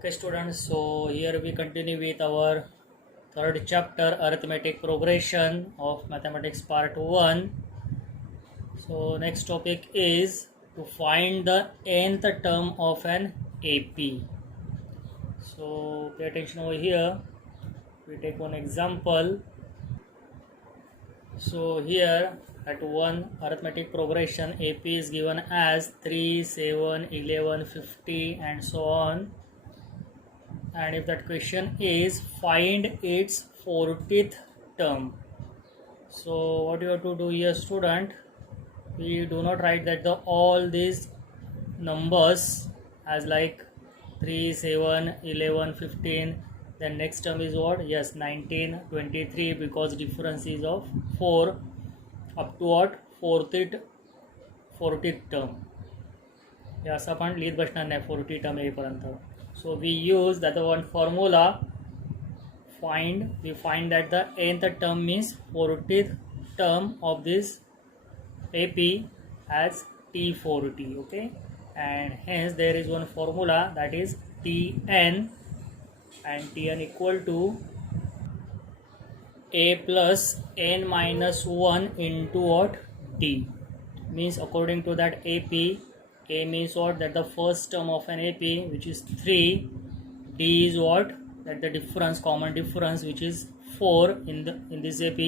Okay students, so here we continue with our third chapter, arithmetic progression of mathematics part 1. So next topic is to find the nth term of an AP. So pay attention over here. We take one example. So here at 1 arithmetic progression, AP is given as 3, 7, 11, 50 and so on. And if that question is find its 40th term, so what you have to do here student, we do not write that the all these numbers as like 3, 7, 11, 15, then next term is what, yes 19, 23, because difference is of 4 up to what 40th term. हे असं आपण लिहित बसणार नाही 40 term येईपर्यंत. So we use that one formula, we find that the nth term means 40th term of this AP as T40, okay, and hence there is one formula that is Tn, and Tn equal to A plus n minus 1 into what D, means according to that AP, A means what, that the first term of an AP which is 3, D is what, that the difference, common difference which is 4 in this AP,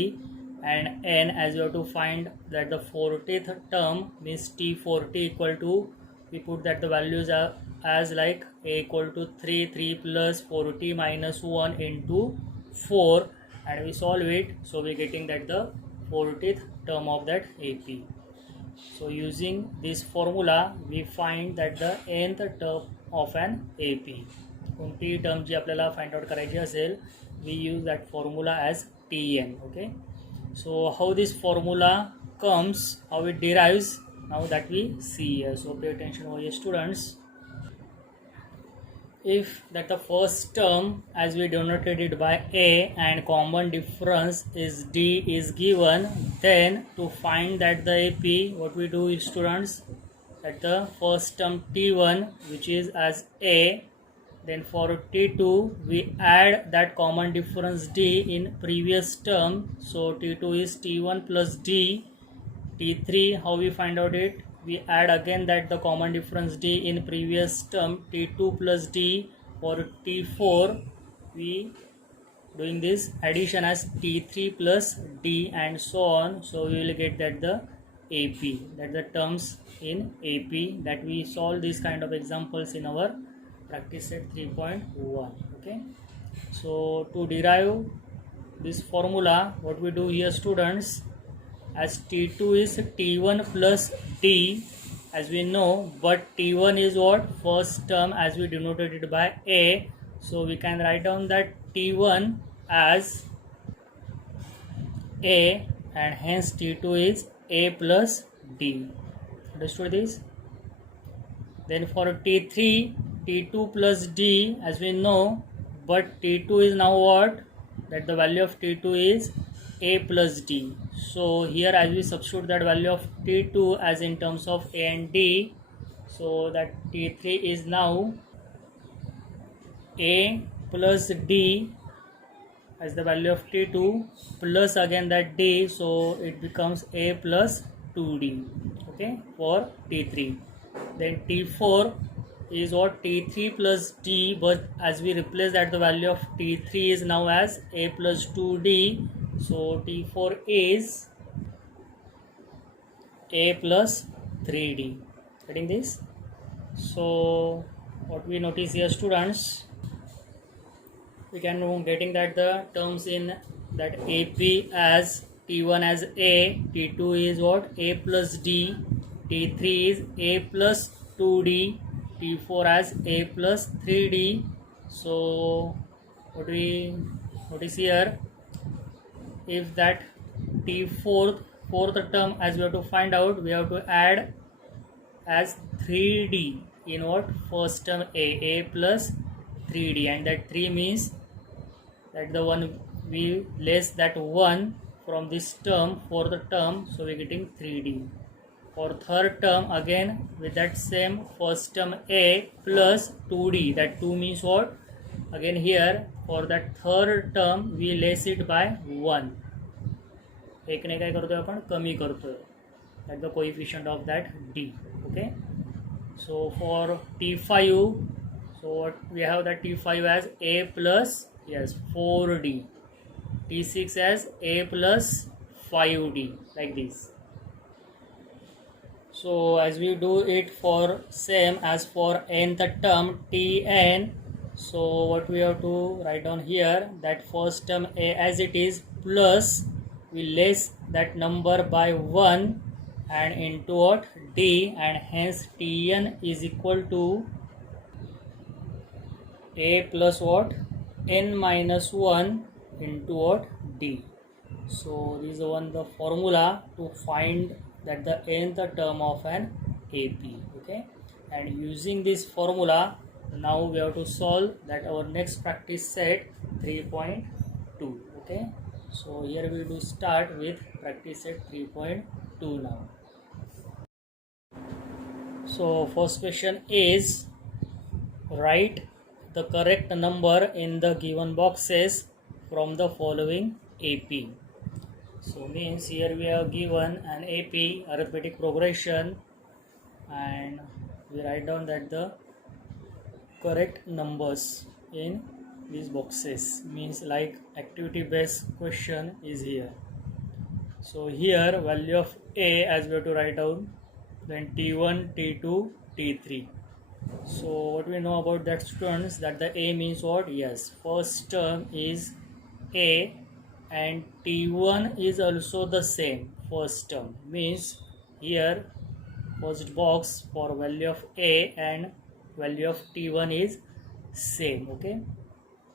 and N as you have to find that the 40th term means T40 equal to, we put that the values are as like A equal to 3 plus 40 minus 1 into 4, and we solve it, so we are getting that the 40th term of that AP. So using this formula we find that the nth term of an AP. कोणतीही term जी आपल्याला find out करायची असेल, we use that formula as Tn. Okay, so how this formula comes, how it derives, now that we see here. So pay attention over here students. If that the first term as we denoted it by A and common difference is D is given, then to find that the AP, what we do is students, that the first term T1 which is as A, then for T2 we add that common difference D in previous term, so T2 is T1 plus D. T3, how we find out it, we add again that the common difference D in previous term, T2 plus D. For T4 we doing this addition as T3 plus D and so on, so we will get that the AP, that the terms in AP, that we solve these kind of examples in our practice set 3.1. okay, so to derive this formula, what we do here students, as T2 is T1 plus D as we know, but T1 is what, first term as we denoted it by A, so we can write down that T1 as A, and hence T2 is A plus D. Understood this? Then for T3, T2 plus D as we know, but T2 is now what, that the value of T2 is A plus D. So here as we substitute that value of T2 as in terms of A and D, so that T3 is now A plus D as the value of T2 plus again that D, so it becomes A plus 2D, okay, for T3. Then T4 is what, T3 plus D, but as we replace that the value of T3 is now as A plus 2D, so T4 is A plus 3D. Getting this? So what we notice here students, we can getting that the terms in that AP as T1 as A, T2 is what, A plus D, T3 is A plus 2D, T4 as A plus 3D. So what we notice here, if that T4th term as we have to find out, we have to add as 3D in what, first term A plus 3D, and that 3 means that the one we less that 1 from this term for the term, so we are getting 3D. For third term, again with that same first term a plus 2d. That 2 means what? Again here for that third term we less it by 1. एकने काय करतोय आपण कमी करतोय. That's the coefficient of that d. Okay. So for t5, so what we have that t5 as a plus 4d, t6 as a plus 5d, like this. So as we do it for same as for nth term tn, so what we have to write down here, that first term a as it is plus we less that number by 1 and into what d, and hence tn is equal to a plus what n minus 1 into what d. So this is one the formula to find that the nth term of an AP. Okay, and using this formula now we have to solve that our next practice set 3.2. Okay, so here we do start with practice set 3.2 now. So first question is, write the correct number in the given boxes from the following AP. So means here we have given an AP arithmetic progression and we write down that the correct numbers in these boxes, means like activity based question is here. So here value of A as we have to write down, then T1, T2, T3. So what we know about that, students, that the A means what? Yes, first term is A and T1 is also the same first term, means here first box for value of A and value of T1 is same. Okay,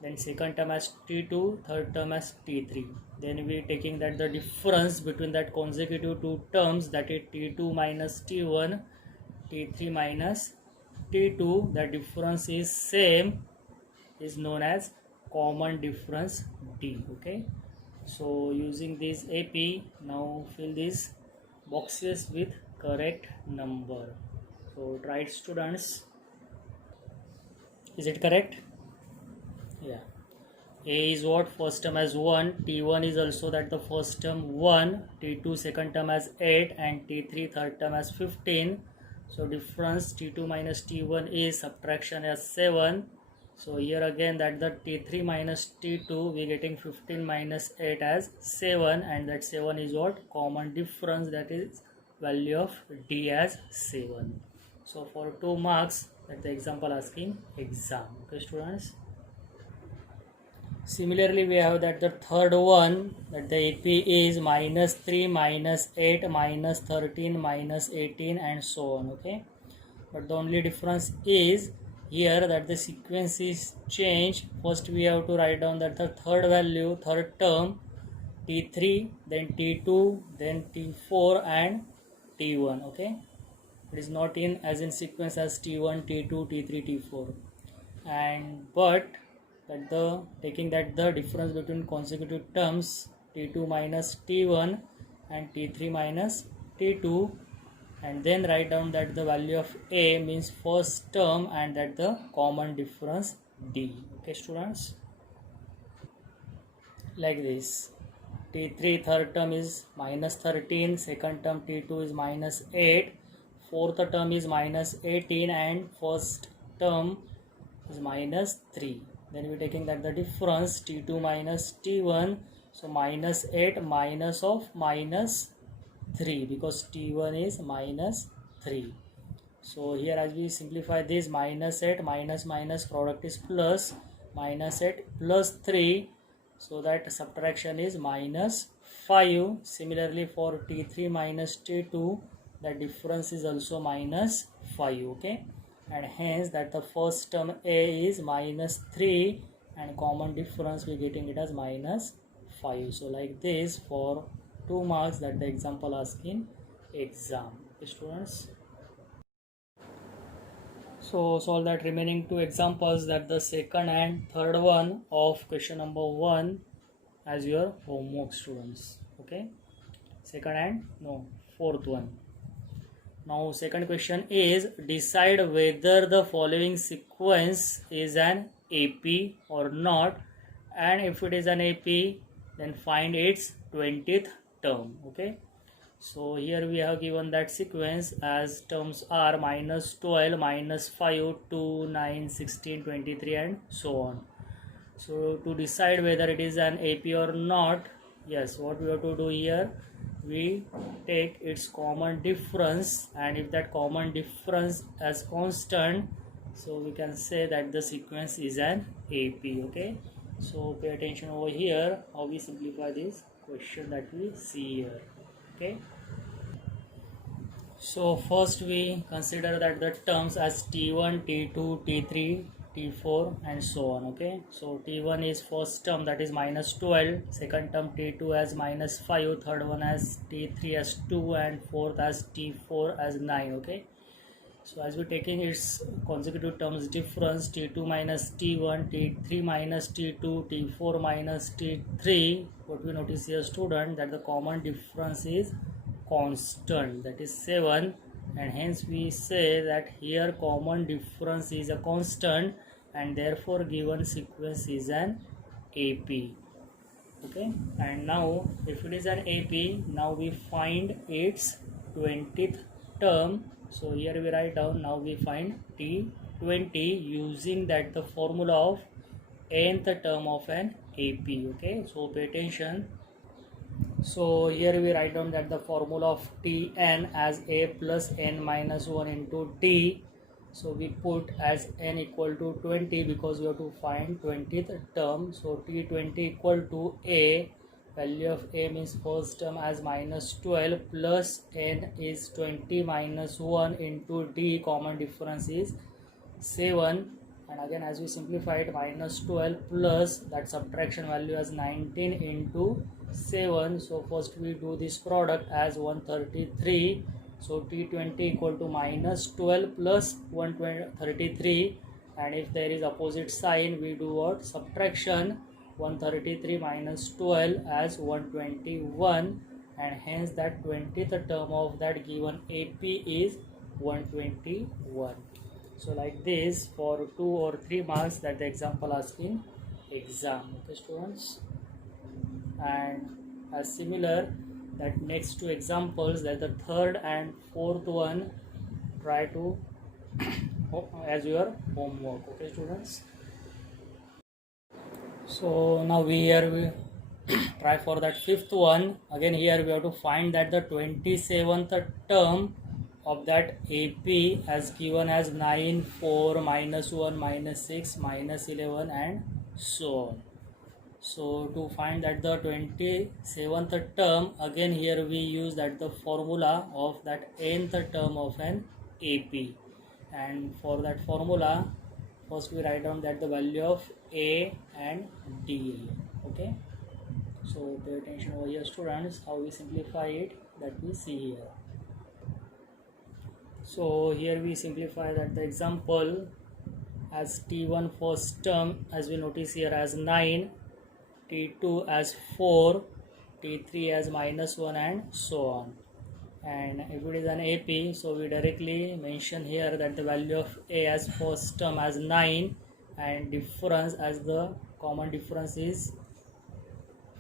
then second term as T2, third term as T3. Then we taking that the difference between that consecutive two terms, that is T2 minus T1, T3 minus T2, the difference is same, is known as common difference D. Okay, so using this AP, now fill these boxes with correct number. So try it, students. Is it correct? Yeah. A is what? First term as 1, T1 is also that the first term 1, T2 second term as 8 and T3 third term as 15. So difference T2 minus T1 is subtraction as 7. So here again that the T3 minus T2 we getting 15 minus 8 as 7, and that 7 is what? Common difference, that is value of D as 7. So for 2 marks that the example asking exam. Okay, students. Similarly, we have that the third one, that the AP is minus 3, minus 8, minus 13, minus 18 and so on. Okay, but the only difference is here that the sequence is changed. First we have to write down that the third value, third term T3, then T2, then T4 and T1. Okay, it is not in as in sequence as T1, T2, T3, T4, and but that the taking that the difference between consecutive terms T2 minus T1 and T3 minus T2, and then write down that the value of A means first term and that the common difference D. Okay, students, like this. T3 third term is minus 13, second term T2 is minus 8, fourth term is minus 18 and first term is minus 3. Then we are taking that the difference T2 minus T1, so minus 8 minus of minus 3, because T1 is minus 3. So here as we simplify this, minus 8 minus minus product is plus, minus 8 plus 3, so that subtraction is minus 5. Similarly for T3 minus T2, the difference is also minus 5. Okay, and hence that the first term A is minus 3 and common difference we getting it as minus 5. So like this for 2 marks that the example asking exam. Okay, students. So solve that remaining 2 examples, that the second and third one of question number 1 as your homework, students. Okay, second and no fourth one. Now second question is decide whether the following sequence is an AP or not, and if it is an AP then find its 20th term. Okay, so here we have given that sequence as terms are minus 12, minus 5, 2, 9, 16, 23 and so on. So to decide whether it is an AP or not, yes, what we have to do here, we take its common difference, and if that common difference as constant, so we can say that the sequence is an AP. Okay, so pay attention over here how we simplify this question that we see here. Okay, so first we consider that the terms as T1, T2, T3, T4 and so on. Okay, so T1 is first term, that is minus 12, second term T2 as minus 5, third one as T3 as 2 and fourth as T4 as 9. Okay, so as we taking its consecutive terms difference, T2 minus T1, T3 minus T2, T4 minus T3, what we notice here student, that the common difference is constant, that is 7, and hence we say that here common difference is a constant and therefore given sequence is an AP. Okay, and now if it is an AP, now we find its 20th term. So here we write down, now we find T20 using that the formula of nth term of an AP. Okay, so pay attention. So here we write down that the formula of Tn as a plus n minus 1 into t. So we put as n equal to 20 because we have to find 20th term. So T20 equal to a, value of a means first term as minus 12 plus n is 20 minus 1 into d, common difference is 7, and again as we simplify it, minus 12 plus that subtraction value as 19 into 7. So first we do this product as 133. So T20 equal to minus 12 plus 133, and if there is opposite sign we do what, subtraction, 133 minus 12 as 121, and hence that 20th term of that given AP is 121. So like this for 2 or 3 marks that the example asking exam. Okay students, and as similar that next two examples, that the third and fourth one, try to as your homework. Okay students, so now we try for that fifth one. Again here we have to find that the 27th term of that AP as given as 9, 4, minus 1, minus 6, minus 11 and so on. So to find that the 27th term, again here we use that the formula of that nth term of an AP, and for that formula first we write down that the value of A and D. Okay, so pay attention over here students how we simplify it, that we see here. So here we simplify that the example as T1 first term as we notice here as 9, T2 as 4, T3 as minus 1 and so on. And if it is an AP, so we directly mention here that the value of A as first term as 9 and difference as the common difference is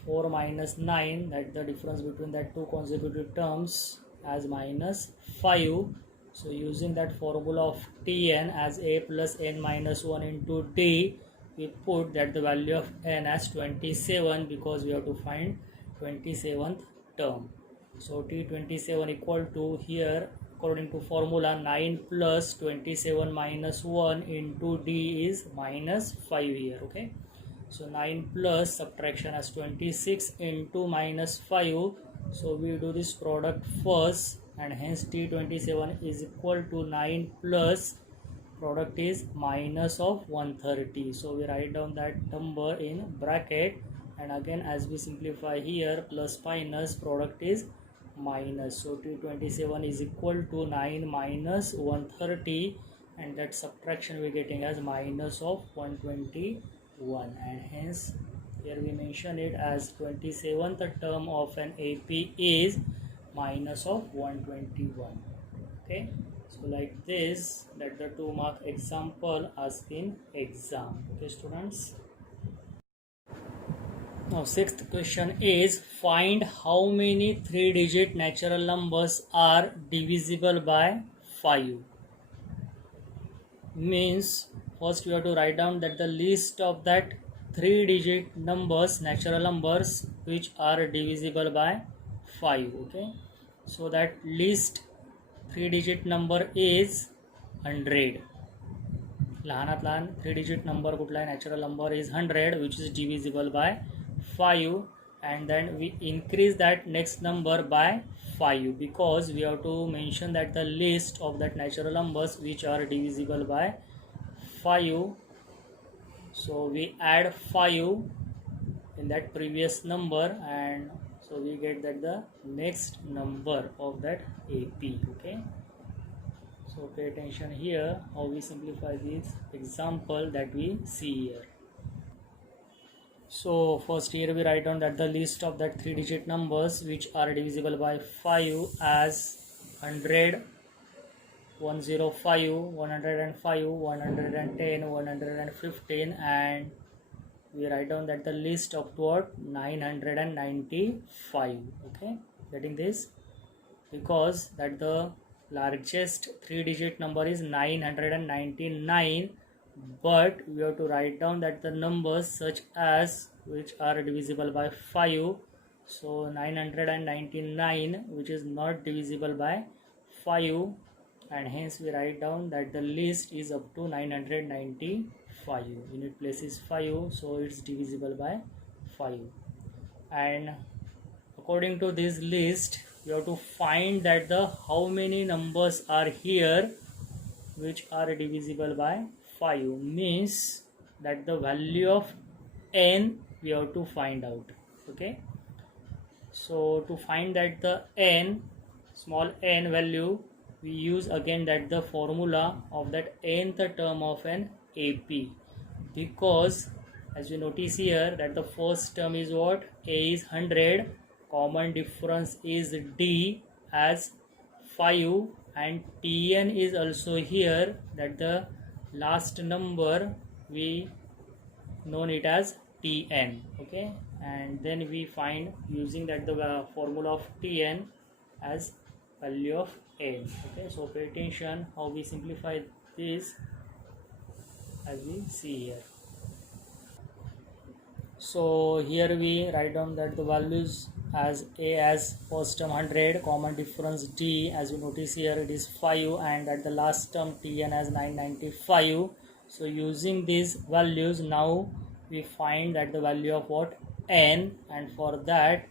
4 minus 9, that the difference between that two consecutive terms as minus 5. So using that formula of Tn as a plus n minus 1 into d, we put that the value of n as 27 because we have to find 27th term. So T27 equal to here according to formula 9 plus 27 minus 1 into d is minus 5 here. Okay, so 9 plus subtraction as 26 into minus 5. So we do this product first, and hence T27 is equal to 9 plus product is minus of 130. So we write down that number in bracket, and again as we simplify here, plus minus product is minus. So T27 is equal to 9 minus 130, and that subtraction we are getting as minus of 121, and hence here we mention it as 27th term of an AP is minus of 121. Okay, so like this, that the 2 mark example asked in exam. Okay students. Now sixth question is, find how many 3-digit natural numbers are divisible by 5. Means first we have to write down that the list of that 3-digit numbers, natural numbers which are divisible by 5. Okay, so that list 3-digit number is 100. लहानात लहान 3-digit number कुठला आहे, natural number is 100 which is divisible by 5, and then we increase that next number by 5 because we have to mention that the list of that natural numbers which are divisible by 5. So we add 5 in that previous number, and so we get that the next number of that AP. Okay, so pay attention here how we simplify this example that we see here. So first here we write down that the list of that 3-digit numbers which are divisible by 5 as 100, 105, 105, 110, 115, and we write down that the list of what, 995. Okay, getting this? Because that the largest 3-digit number is 999, but we have to write down that the numbers such as which are divisible by 5. So 999 which is not divisible by 5, and hence we write down that the list is up to 995. Unit place is 5, so it's divisible by 5. And according to this list, you have to find that the how many numbers are here which are divisible by 5. Means that the value of n we have to find out. Okay, so to find that the n, small n value, we use again that the formula of that nth term of an AP, because as we notice here that the first term is what, A is 100, common difference is D as 5, and Tn is also here, that the last number we known it as Tn. Okay, and then we find using that the formula of Tn as value of n. Okay, so pay attention how we simplify this as we see here. So here we write down that the values as A as first term 100, common difference D, as we notice here it is 5, and at the last term Tn as 995. So using these values now we find that the value of what, n, and for that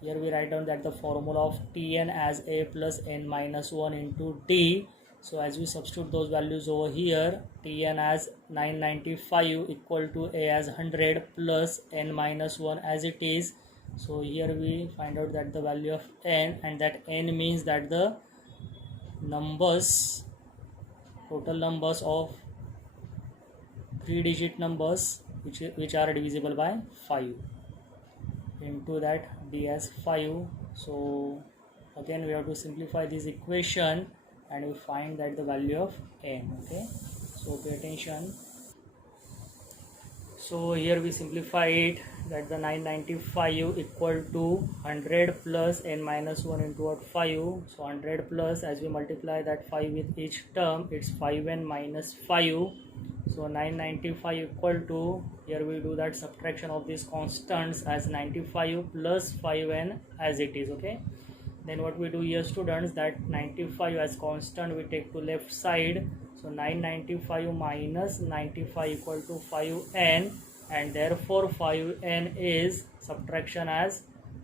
here we write down that the formula of Tn as A plus n minus 1 into D. So as we substitute those values over here, Tn as 995 equal to A as 100 plus n minus 1 as it is. So here we find out that the value of n, and that n means that the numbers, total numbers of 3-digit numbers which are divisible by 5, into that D as 5. So again we have to simplify this equation and we find that the value of n. Okay, so pay attention. So here we simplify it, that the 995 equal to 100 plus n minus 1 into what, 5. So 100 plus, as we multiply that 5 with each term, it's 5n minus 5. So 995 equal to, here we do that subtraction of these constants as 95 plus 5n as it is. Okay, then what we do here students, that 95 as constant we take to left side. So 995 minus 95 equal to 5n, and therefore 5n is subtraction as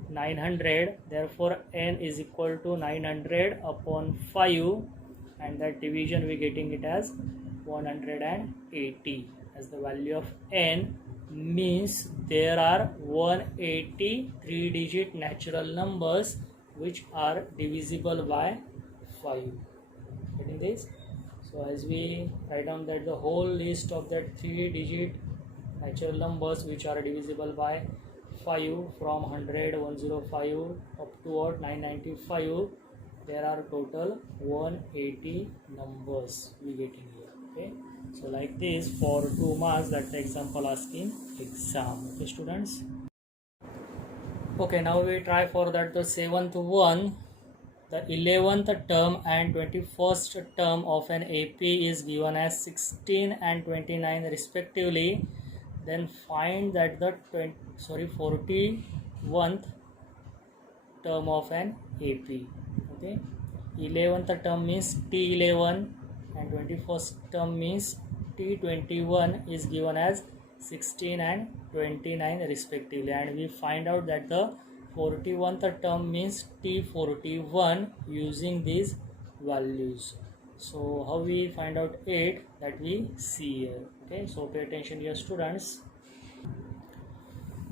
900, therefore n is equal to 900 upon 5, and that division we getting it as 180 as the value of n. Means there are 180 3-digit natural numbers which are divisible by 5. Getting this? So as we write down that the whole list of that 3-digit natural numbers which are divisible by 5 from 100, 105 up to what, 995, there are total 180 numbers we getting here. Okay, so like this for 2 marks, that the example asking exam. Okay students. Okay, now we try for that the 7th one. The 11th term and 21st term of an AP is given as 16 and 29 respectively. Then find that the 41st term of an AP. Okay, 11th term means T11 and 21st term means T21 is given as 16 and 29 respectively, and we find out that the 41st term means T41 using these values. So how we find out it, that we see here. Okay, so pay attention here students.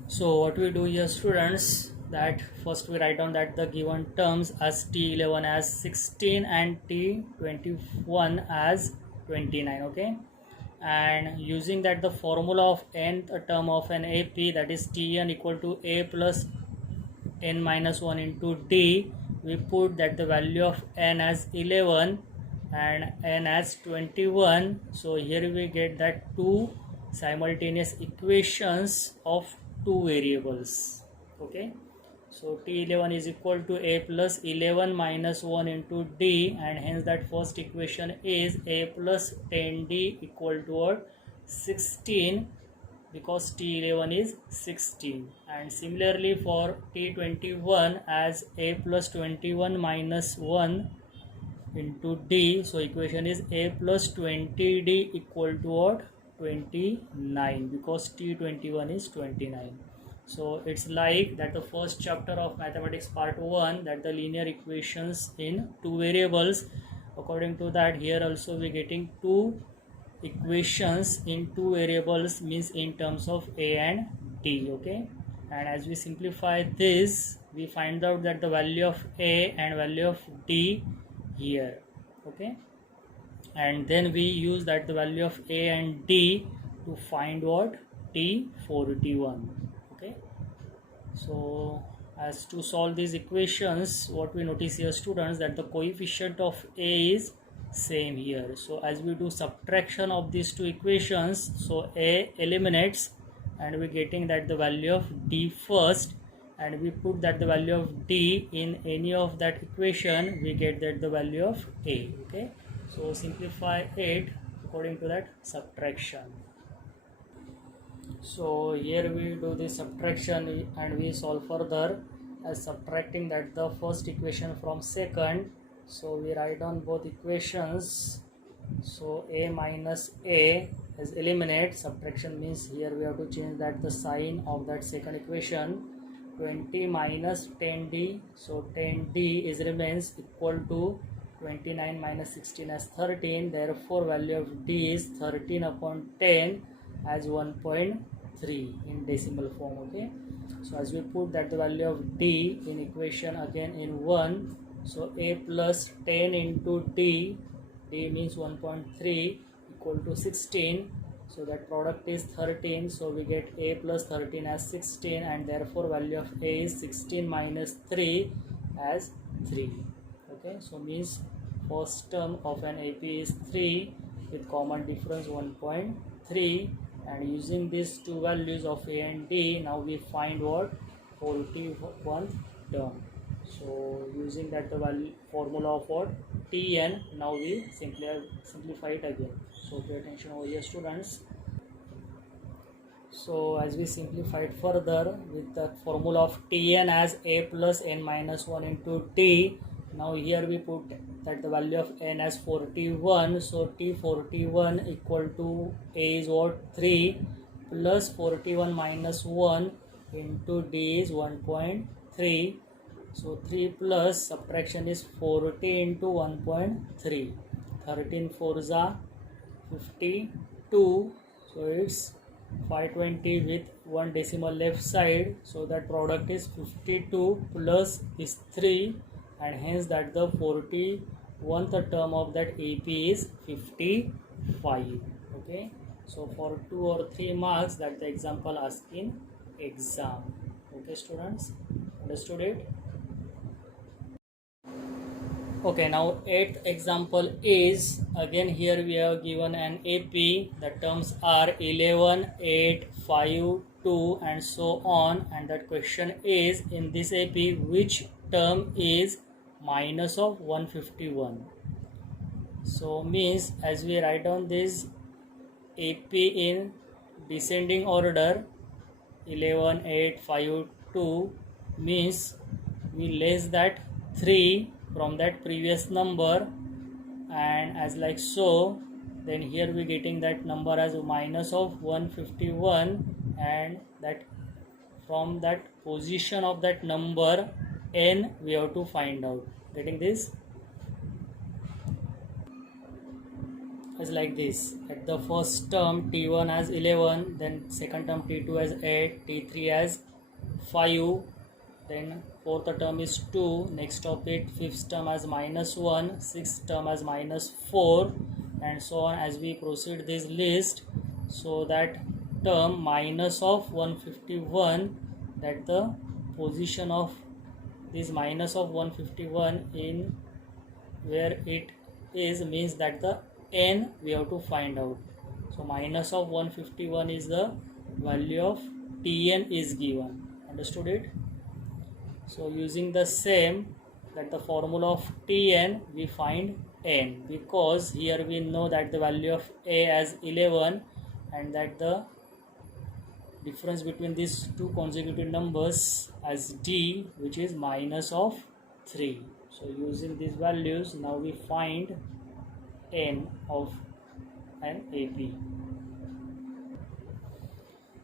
So what we do here students, that first we write down that the given terms as T11 as 16 and T21 as 29. Okay, and using that the formula of nth term of an AP, that is Tn equal to A plus n minus 1 into D, we put that the value of n as 11 and n as 21. So here we get that two simultaneous equations of two variables. Okay, so T11 is equal to A plus 11 minus 1 into D, and hence that first equation is A plus 10D equal to 16, because T11 is 16. And similarly for T21 as A plus 21 minus 1 into D, so equation is A plus 20D equal to 29, because T21 is 29. So it's like that the first chapter of mathematics part 1, that the linear equations in two variables. According to that, here also we getting two equations in two variables, means in terms of A and D. Okay, and as we simplify this, we find out that the value of A and value of D here. Okay, and then we use that the value of A and D to find what, T41. Okay, so as to solve these equations, what we notice here students, that the coefficient of A is same here. So as we do subtraction of these two equations, so A eliminates and we getting that the value of D first, and we put that the value of D in any of that equation, we get that the value of A. Okay, so simplify it according to that subtraction. So here we do the subtraction and we solve further as subtracting that the first equation from second. So we write down both equations. So A minus A is eliminate. Subtraction means here we have to change that the sign of that second equation. 20 minus 10D, so 10D is remains equal to 29 minus 16 as 13. Therefore value of D is 13 upon 10 as 1.3 in decimal form. Okay, so as we put that the value of D in equation again in 1, so A plus 10 into D, D means 1.3 equal to 16, so that product is 13, so we get A plus 13 as 16, and therefore value of A is 16 minus 3 as 3. Okay, so means first term of an AP is 3 with common difference 1.3, and using these two values of A and D, now we find what, 41 term. So using that the value formula of what, Tn, now we simplify it again. So pay attention over here students. So as we simplify it further with the formula of Tn as A plus n minus 1 into T, now here we put that the value of n as 41, so T41 equal to A is what, 3 plus 41 minus 1 into D is 1.3. So 3 plus subtraction is 40 into 1.3. 13 4s are 52. So it's 520 with one decimal left side. So that product is 52 plus is 3, and hence that the 41st term of that AP is 55. Okay. So for 2 or 3 marks, that the example asking exam. Okay students, understood it? Okay, now 8th example is again here we have given an AP. The terms are 11, 8, 5, 2 and so on, and that question is in this AP which term is minus of 151. So means as we write down this AP in descending order 11, 8, 5, 2 means we less that 3 from that previous number, and as like so, then here we getting that number as minus of 151, and that from that position of that number n we have to find out. Getting this? As like this, at the first term t1 as 11, then second term t2 as 8, t3 as 5, then fourth term is 2, next of it fifth term as minus 1, sixth term as minus 4 and so on as we proceed this list. So that term minus of 151, that the position of this minus of 151 in where it is means that the n we have to find out. So minus of 151 is the value of tn is given. Understood it? So using the same, that the formula of tn we find n, because here we know that the value of a as 11 and that the difference between these two consecutive numbers as d which is minus of 3. So using these values now we find n of an AP.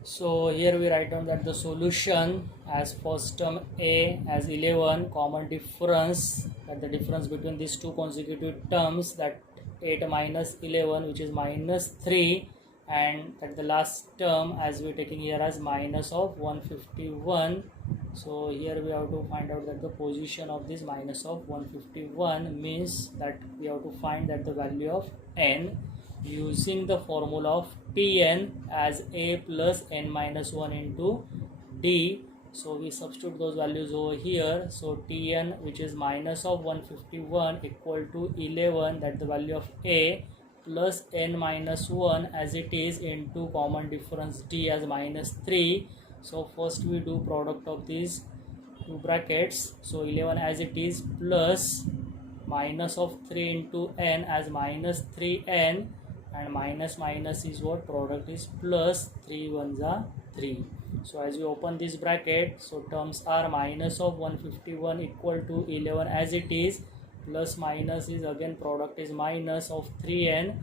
So here we write down that the solution as first term a as 11, common difference, that the difference between these two consecutive terms, that 8 minus 11 which is minus 3, and that the last term as we taking here as minus of 151. So here we have to find out that the position of this minus of 151 means that we have to find that the value of n using the formula of tn as a plus n minus 1 into d. So we substitute those values over here. So tn which is minus of 151 equal to 11, that the value of a plus n minus 1 as it is into common difference d as minus 3. So first we do product of these two brackets. So 11 as it is plus minus of 3 into n as minus 3n, and minus minus is what, product is plus, 3 ones are 3. So as we open this bracket, so terms are minus of 151 equal to 11 as it is, plus minus is again product is minus of 3n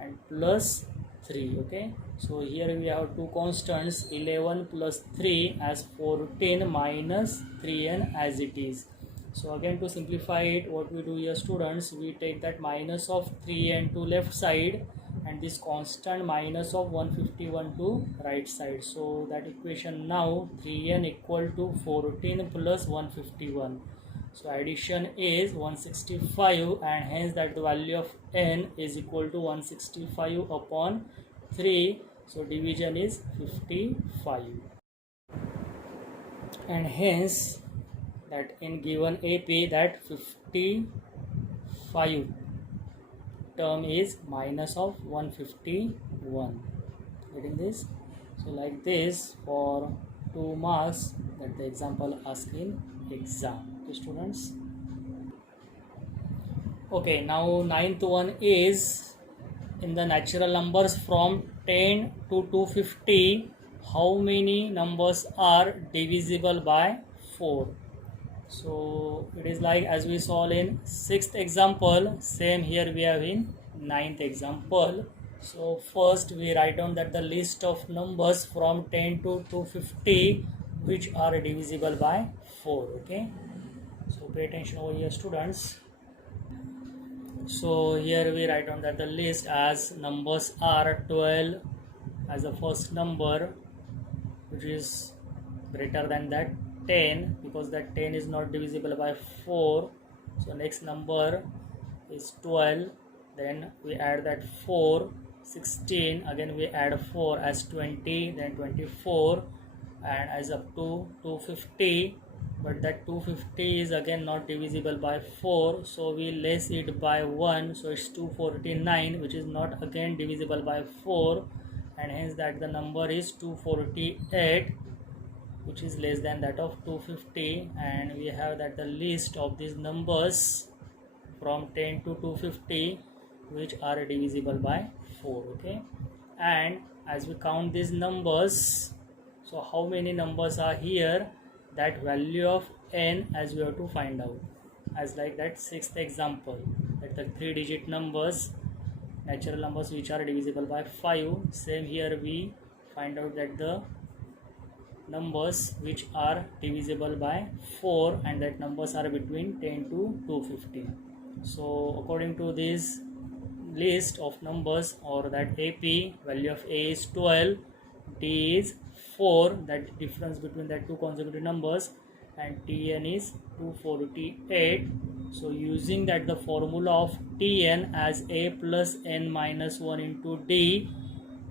and plus 3. Okay, so here we have two constants, 11 plus 3 as 14 minus 3n as it is. So again to simplify it, what we do here students, we take that minus of 3n to left side and this constant minus of 151 to right side. So that equation now 3n equal to 14 plus 151. So addition is 165, and hence that the value of n is equal to 165 upon 3. So division is 55, and hence that in given AP that 55 term is minus of 151. Getting this? So like this for 2 marks that the example asked in exam. Okay students? Okay, now ninth one is in the natural numbers from 10 to 250, how many numbers are divisible by 4? So it is like as we saw in 6th example, same here we have in 9th example. So first we write down that the list of numbers from 10 to 250 which are divisible by 4. Okay, so pay attention over here students. So here we write down that the list as numbers are 12 as the first number, which is greater than that 10, because that 10 is not divisible by 4. So next number is 12, then we add that 4, 16, again we add 4 as 20, then 24, and as up to 250, but that 250 is again not divisible by 4, so we less it by 1, so it's 249, which is not again divisible by 4, and hence that the number is 248, which is less than that of 250. And we have that the list of these numbers from 10 to 250 which are divisible by 4. Okay, and as we count these numbers, so how many numbers are here, that value of n as we have to find out, as like that sixth example, that the 3-digit numbers, natural numbers which are divisible by 5. Same here we find out that the numbers which are divisible by 4, and that numbers are between 10 to 250. So according to this list of numbers, or that AP, value of A is 12, D is 4, that difference between that two consecutive numbers, and Tn is 248. So using that the formula of Tn as A plus n minus 1 into D,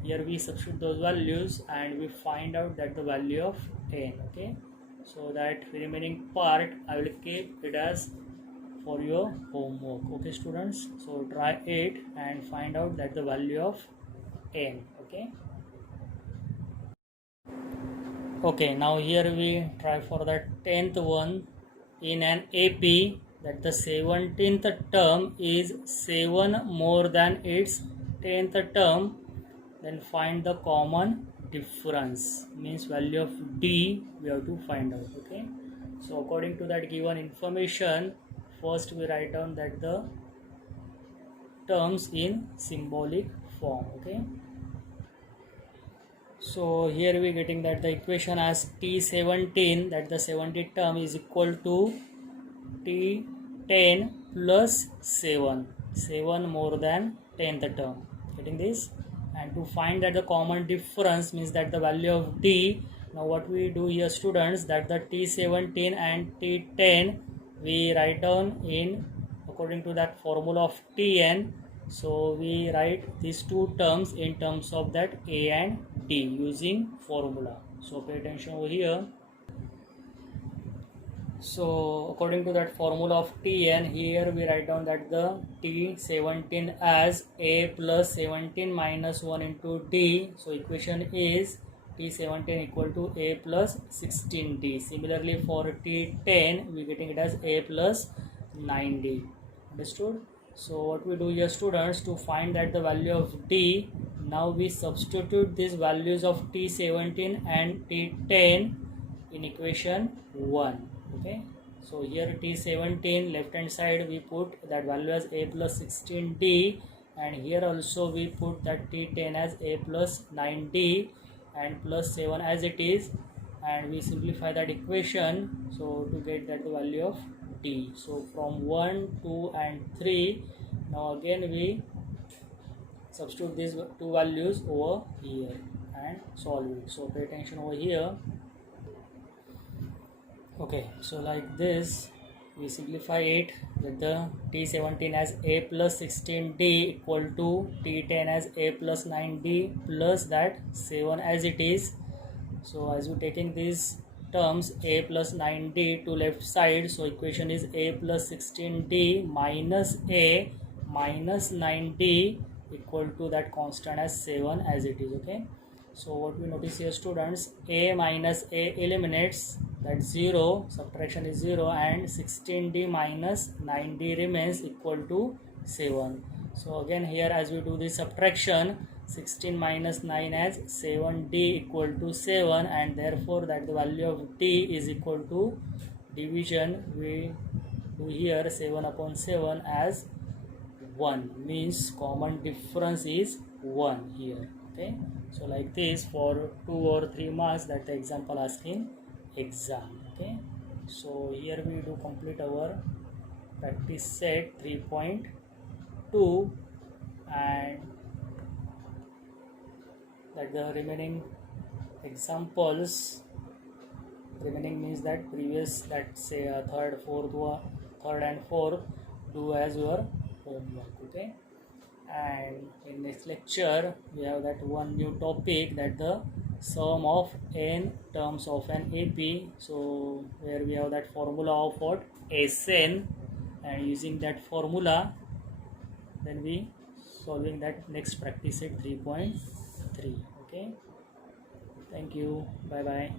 here we substitute those values and we find out that the value of n. Okay, so that remaining part I will keep it as for your homework. Okay students, so try it and find out that the value of n. Okay, now here we try for the 10th one. In an AP, that the 17th term is 7 more than its 10th term, then find the common difference, means value of D we have to find out. Okay, so according to that given information, first we write down that the terms in symbolic form. Okay, so here we getting that the equation as T17, that the 70th term is equal to T10 plus 7 more than 10th term, getting this. And to find that the common difference, means that the value of D, now what we do here students, that the T17 and T10 we write down in according to that formula of Tn. So we write these two terms in terms of that A and D using formula. So pay attention over here. So according to that formula of Tn, here we write down that the T17 as A plus 17 minus 1 into D. So equation is T17 equal to A plus 16D. Similarly for T10, we getting it as A plus 9D. Understood? So what we do here students, to find that the value of D, now we substitute these values of T17 and T10 in equation 1. Okay, so here T17 left hand side we put that value as A plus 16D, and here also we put that T10 as A plus 9D and plus 7 as it is, and we simplify that equation so to get that the value of D. So from 1, 2 and 3, now again we substitute these two values over here and solve it. So pay attention over here. Okay, so like this we simplify it with the T17 as A plus 16D equal to T10 as A plus 9D plus that 7 as it is. So as we taking these terms A plus 9D to left side, so equation is A plus 16D minus A minus 9D equal to that constant as 7 as it is. Okay, so what we notice here students, A minus A eliminates, that 0, subtraction is 0, and 16D minus 9D remains equal to 7. So again here as we do this subtraction, 16 minus 9 as 7D equal to 7, and therefore that the value of D is equal to division, we do here 7 upon 7 as 1, means common difference is 1 here. Okay, so like this for 2 or 3 marks that the example asking exam. Okay, so here we do complete our practice set 3.2, and that the remaining examples, remaining means that previous, let's say third and fourth, do as your homework. Okay, and in next lecture we have that one new topic, that the sum of n terms of an AP. So where we have that formula of what? Sn, and using that formula then we solving that next practice set 3.3. Okay, thank you, bye bye.